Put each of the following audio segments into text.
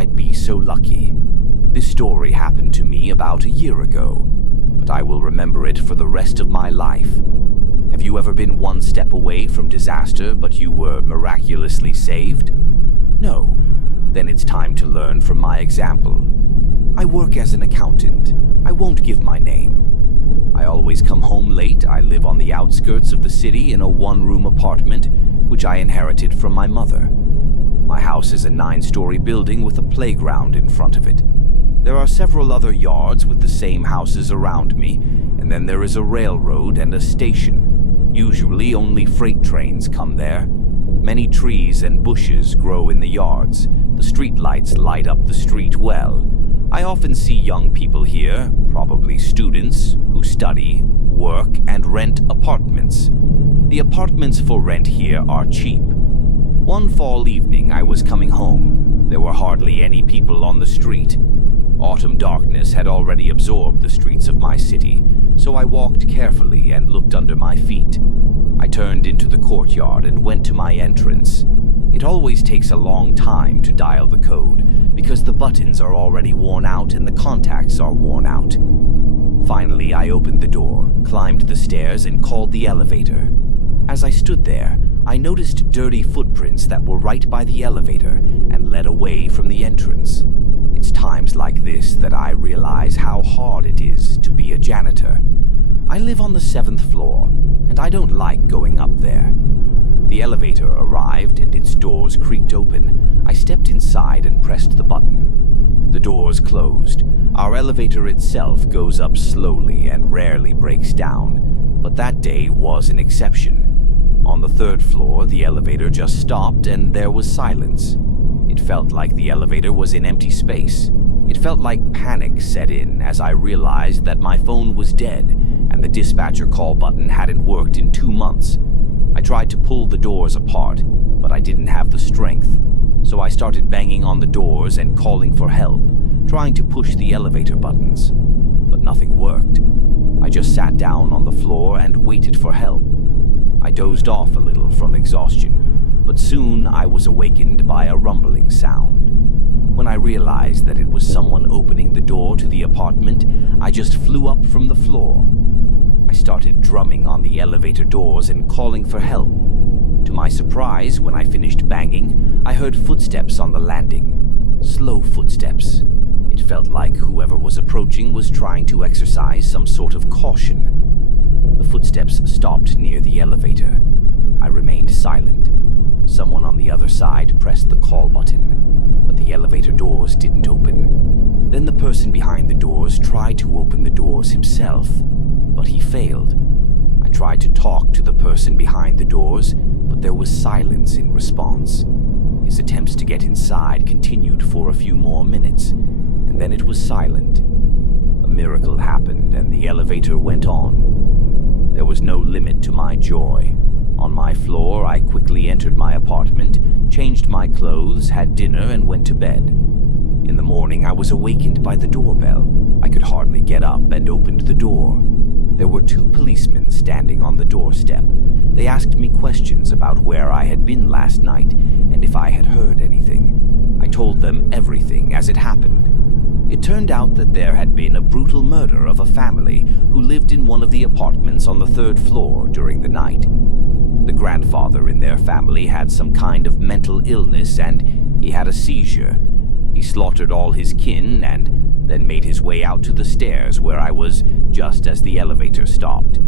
I'd be so lucky. This story happened to me about a year ago, but I will remember it for the rest of my life. Have you ever been one step away from disaster, but you were miraculously saved? No. Then it's time to learn from my example. I work as an accountant. I won't give my name. I always come home late. I live on the outskirts of the city in a one-room apartment, which I inherited from my mother. My house is a 9-story building with a playground in front of it. There are several other yards with the same houses around me, and then there is a railroad and a station. Usually only freight trains come there. Many trees and bushes grow in the yards. The street lights light up the street well. I often see young people here, probably students, who study, work, and rent apartments. The apartments for rent here are cheap. One fall evening I was coming home. There were hardly any people on the street. Autumn darkness had already absorbed the streets of my city, so I walked carefully and looked under my feet. I turned into the courtyard and went to my entrance. It always takes a long time to dial the code, because the buttons are already worn out and the contacts are worn out. Finally, I opened the door, climbed the stairs, and called the elevator. As I stood there, I noticed dirty footprints that were right by the elevator and led away from the entrance. It's times like this that I realize how hard it is to be a janitor. I live on the 7th floor, and I don't like going up there. The elevator arrived and its doors creaked open. I stepped inside and pressed the button. The doors closed. Our elevator itself goes up slowly and rarely breaks down, but that day was an exception. On the 3rd floor, the elevator just stopped and there was silence. It felt like the elevator was in empty space. It felt like panic set in as I realized that my phone was dead and the dispatcher call button hadn't worked in 2 months. I tried to pull the doors apart, but I didn't have the strength. So I started banging on the doors and calling for help, trying to push the elevator buttons. But nothing worked. I just sat down on the floor and waited for help. I dozed off a little from exhaustion, but soon I was awakened by a rumbling sound. When I realized that it was someone opening the door to the apartment, I just flew up from the floor. I started drumming on the elevator doors and calling for help. To my surprise, when I finished banging, I heard footsteps on the landing. Slow footsteps. It felt like whoever was approaching was trying to exercise some sort of caution. The footsteps stopped near the elevator. I remained silent. Someone on the other side pressed the call button, but the elevator doors didn't open. Then the person behind the doors tried to open the doors himself, but he failed. I tried to talk to the person behind the doors, but there was silence in response. His attempts to get inside continued for a few more minutes, and then it was silent. A miracle happened, and the elevator went on. There was no limit to my joy. On my floor, I quickly entered my apartment, changed my clothes, had dinner, and went to bed. In the morning, I was awakened by the doorbell. I could hardly get up and opened the door. There were 2 policemen standing on the doorstep. They asked me questions about where I had been last night and if I had heard anything. I told them everything as it happened. It turned out that there had been a brutal murder of a family who lived in one of the apartments on the 3rd floor during the night. The grandfather in their family had some kind of mental illness and he had a seizure. He slaughtered all his kin and then made his way out to the stairs where I was just as the elevator stopped.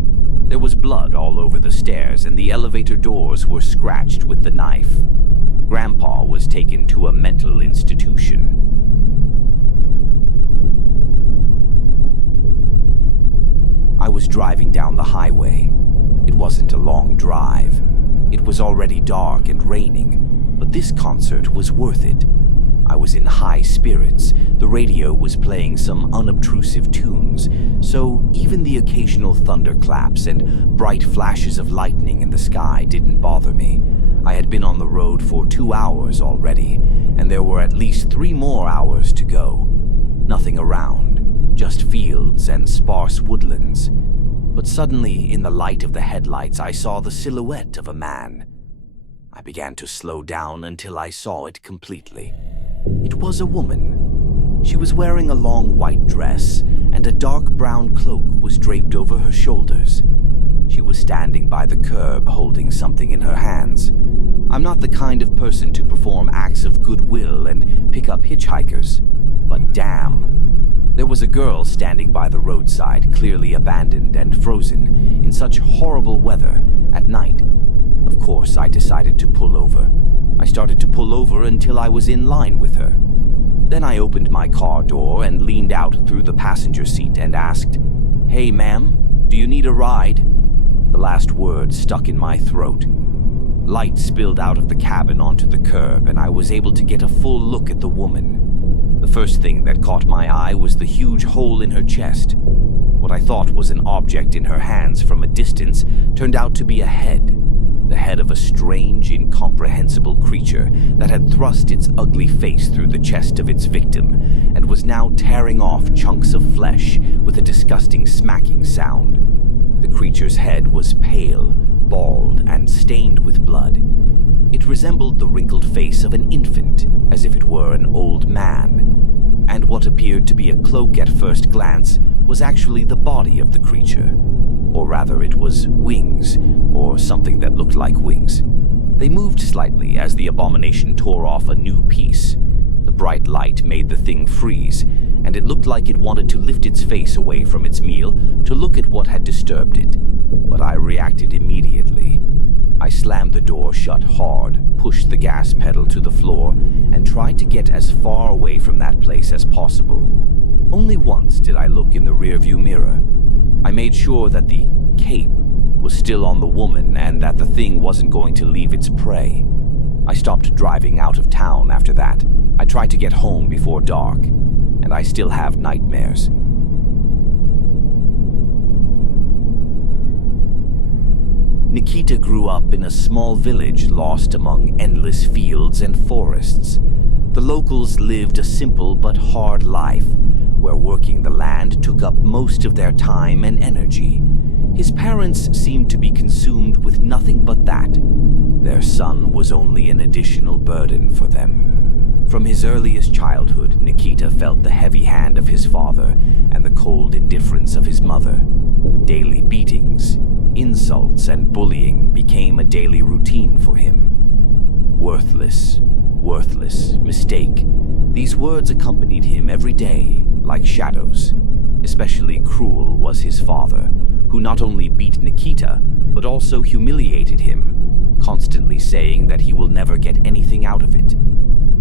There was blood all over the stairs and the elevator doors were scratched with the knife. Grandpa was taken to a mental institution. I was driving down the highway. It wasn't a long drive. It was already dark and raining, but this concert was worth it. I was in high spirits. The radio was playing some unobtrusive tunes, so even the occasional thunderclaps and bright flashes of lightning in the sky didn't bother me. I had been on the road for 2 hours already, and there were at least 3 more hours to go. Nothing around, just fields and sparse woodlands. But suddenly, in the light of the headlights, I saw the silhouette of a man. I began to slow down until I saw it completely. It was a woman. She was wearing a long white dress, and a dark brown cloak was draped over her shoulders. She was standing by the curb holding something in her hands. I'm not the kind of person to perform acts of goodwill and pick up hitchhikers, but damn. There was a girl standing by the roadside, clearly abandoned and frozen, in such horrible weather, at night. Of course, I decided to pull over. I started to pull over until I was in line with her. Then I opened my car door and leaned out through the passenger seat and asked, "Hey, ma'am, do you need a ride?" The last word stuck in my throat. Light spilled out of the cabin onto the curb, and I was able to get a full look at the woman. The first thing that caught my eye was the huge hole in her chest. What I thought was an object in her hands from a distance turned out to be a head. The head of a strange, incomprehensible creature that had thrust its ugly face through the chest of its victim and was now tearing off chunks of flesh with a disgusting smacking sound. The creature's head was pale, bald, and stained with blood. It resembled the wrinkled face of an infant, as if it were an old man. And what appeared to be a cloak at first glance was actually the body of the creature. Or rather, it was wings, or something that looked like wings. They moved slightly as the abomination tore off a new piece. The bright light made the thing freeze, and it looked like it wanted to lift its face away from its meal to look at what had disturbed it. But I reacted immediately. I slammed the door shut hard, pushed the gas pedal to the floor, and tried to get as far away from that place as possible. Only once did I look in the rearview mirror. I made sure that the cape was still on the woman and that the thing wasn't going to leave its prey. I stopped driving out of town after that. I tried to get home before dark, and I still have nightmares. Nikita grew up in a small village lost among endless fields and forests. The locals lived a simple but hard life, where working the land took up most of their time and energy. His parents seemed to be consumed with nothing but that. Their son was only an additional burden for them. From his earliest childhood, Nikita felt the heavy hand of his father and the cold indifference of his mother. Daily beatings, insults, and bullying became a daily routine for him. Worthless, mistake. These words accompanied him every day, like shadows. Especially cruel was his father, who not only beat Nikita, but also humiliated him, constantly saying that he will never get anything out of it.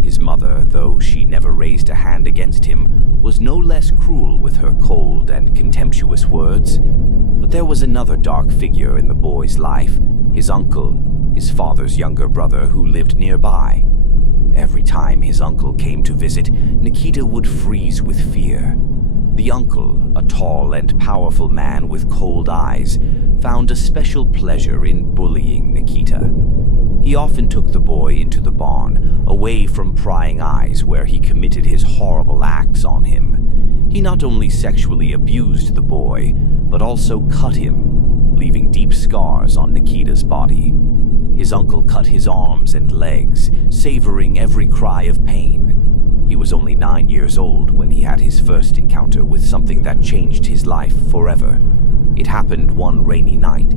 His mother, though she never raised a hand against him, was no less cruel with her cold and contemptuous words. But there was another dark figure in the boy's life, his uncle, his father's younger brother who lived nearby. Every time his uncle came to visit, Nikita would freeze with fear. The uncle, a tall and powerful man with cold eyes, found a special pleasure in bullying Nikita. He often took the boy into the barn, away from prying eyes where he committed his horrible acts on him. He not only sexually abused the boy, but also cut him, leaving deep scars on Nikita's body. His uncle cut his arms and legs, savoring every cry of pain. He was only 9 years old when he had his first encounter with something that changed his life forever. It happened one rainy night.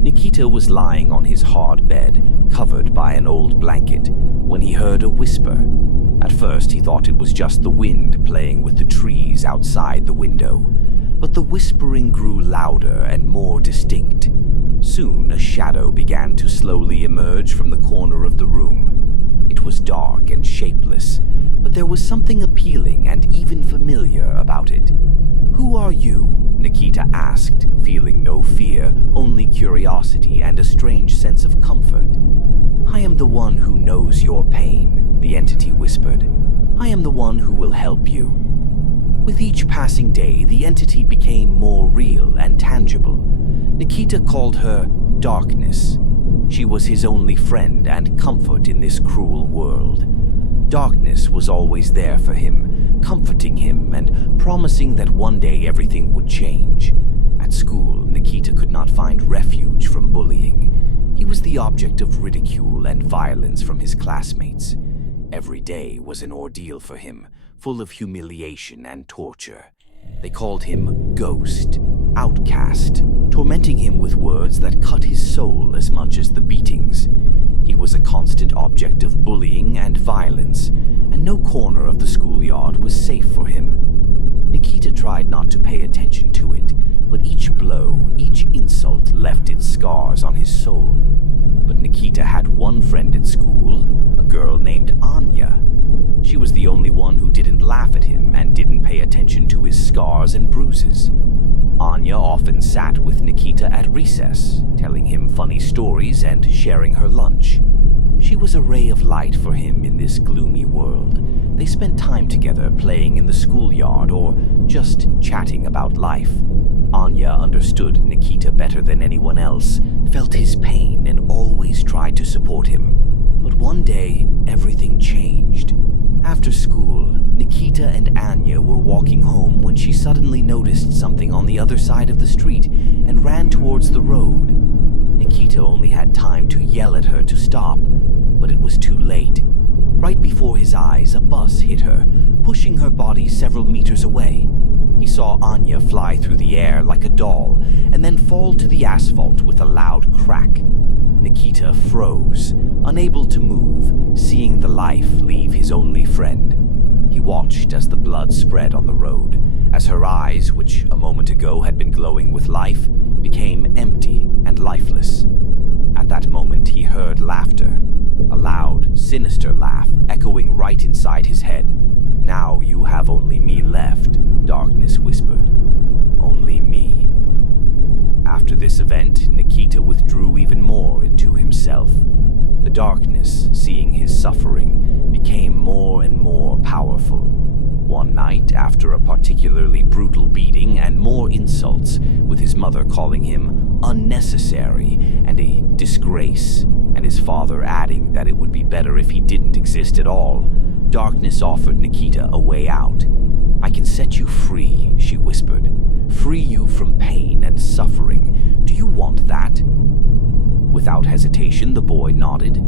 Nikita was lying on his hard bed, covered by an old blanket, when he heard a whisper. At first, he thought it was just the wind playing with the trees outside the window. But the whispering grew louder and more distinct. Soon, a shadow began to slowly emerge from the corner of the room. It was dark and shapeless, but there was something appealing and even familiar about it. "Who are you?" Nikita asked, feeling no fear, only curiosity and a strange sense of comfort. "I am the one who knows your pain," the entity whispered. "I am the one who will help you." With each passing day, the entity became more real and tangible. Nikita called her Darkness. She was his only friend and comfort in this cruel world. Darkness was always there for him, comforting him and promising that one day everything would change. At school, Nikita could not find refuge from bullying. He was the object of ridicule and violence from his classmates. Every day was an ordeal for him, full of humiliation and torture. They called him Ghost, Outcast, tormenting him with words that cut his soul as much as the beatings. He was a constant object of bullying and violence, and no corner of the schoolyard was safe for him. Nikita tried not to pay attention to it, but each blow, each insult left its scars on his soul. But Nikita had one friend at school, a girl named Anya. She was the only one who didn't laugh at him and didn't pay attention to his scars and bruises. Anya often sat with Nikita at recess, telling him funny stories and sharing her lunch. She was a ray of light for him in this gloomy world. They spent time together playing in the schoolyard or just chatting about life. Anya understood Nikita better than anyone else, felt his pain, and always tried to support him. But one day, everything changed. After school, Nikita and Anya were walking home when she suddenly noticed something on the other side of the street and ran towards the road. Nikita only had time to yell at her to stop, but it was too late. Right before his eyes, a bus hit her, pushing her body several meters away. He saw Anya fly through the air like a doll and then fall to the asphalt with a loud crack. Nikita froze, unable to move, seeing the life leave his only friend. He watched as the blood spread on the road, as her eyes, which a moment ago had been glowing with life, became empty and lifeless. At that moment, he heard laughter, a loud, sinister laugh echoing right inside his head. "Now you have only me left," darkness whispered. "Only me." After this event, Nikita withdrew even more into himself. The darkness, seeing his suffering, became more and more powerful. One night, after a particularly brutal beating and more insults, with his mother calling him unnecessary and a disgrace, and his father adding that it would be better if he didn't exist at all, darkness offered Nikita a way out. "I can set you free," she whispered. "Free you from pain and suffering. Do you want that?" Without hesitation, the boy nodded.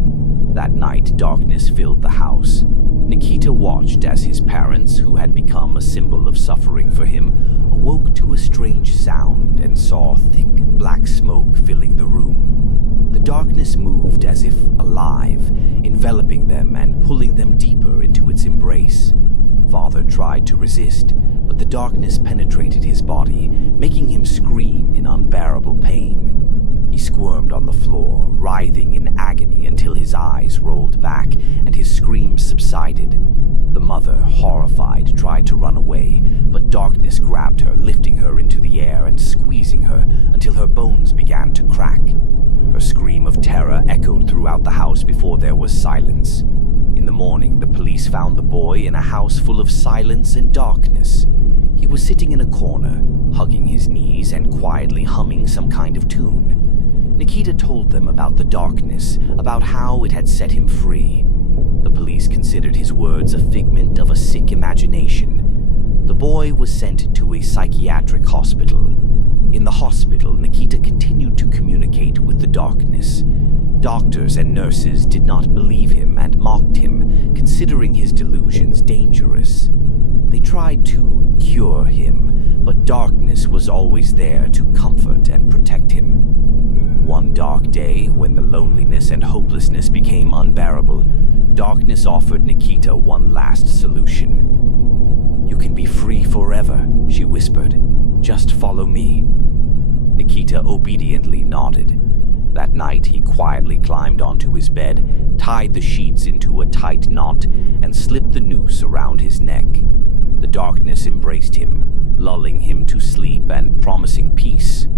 That night, darkness filled the house. Nikita watched as his parents, who had become a symbol of suffering for him, awoke to a strange sound and saw thick black smoke filling the room. The darkness moved as if alive, enveloping them and pulling them deeper into its embrace. Father tried to resist, but the darkness penetrated his body, making him scream in unbearable pain. He squirmed on the floor, writhing in agony until his eyes rolled back and his screams subsided. The mother, horrified, tried to run away, but darkness grabbed her, lifting her into the air and squeezing her until her bones began to crack. Her scream of terror echoed throughout the house before there was silence. In the morning, the police found the boy in a house full of silence and darkness. He was sitting in a corner, hugging his knees and quietly humming some kind of tune. Nikita told them about the darkness, about how it had set him free. The police considered his words a figment of a sick imagination. The boy was sent to a psychiatric hospital. In the hospital, Nikita continued to communicate with the darkness. Doctors and nurses did not believe him and mocked him, considering his delusions dangerous. They tried to cure him, but darkness was always there to comfort and protect him. One dark day, when the loneliness and hopelessness became unbearable, darkness offered Nikita one last solution. "You can be free forever," she whispered. "Just follow me." Nikita obediently nodded. That night, he quietly climbed onto his bed, tied the sheets into a tight knot, and slipped the noose around his neck. The darkness embraced him, lulling him to sleep and promising peace.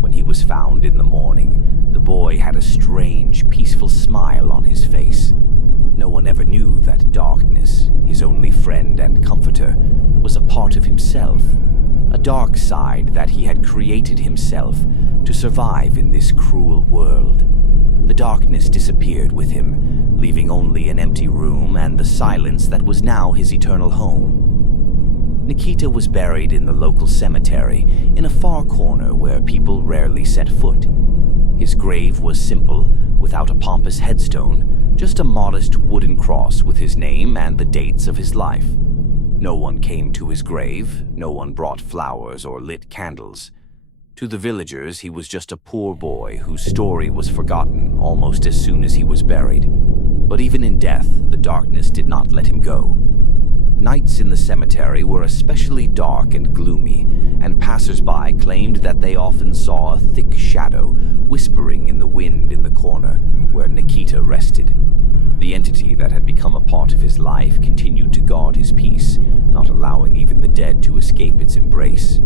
When he was found in the morning, the boy had a strange, peaceful smile on his face. No one ever knew that darkness, his only friend and comforter, was a part of himself, a dark side that he had created himself to survive in this cruel world. The darkness disappeared with him, leaving only an empty room and the silence that was now his eternal home. Nikita was buried in the local cemetery, in a far corner where people rarely set foot. His grave was simple, without a pompous headstone, Just a modest wooden cross with his name and the dates of his life. No one came to his grave, no one brought flowers or lit candles. To the villagers, he was just a poor boy whose story was forgotten almost as soon as he was buried. But even in death, the darkness did not let him go. Nights in the cemetery were especially dark and gloomy, and passers-by claimed that they often saw a thick shadow whispering in the wind in the corner where Nikita rested. The entity that had become a part of his life continued to guard his peace, not allowing even the dead to escape its embrace.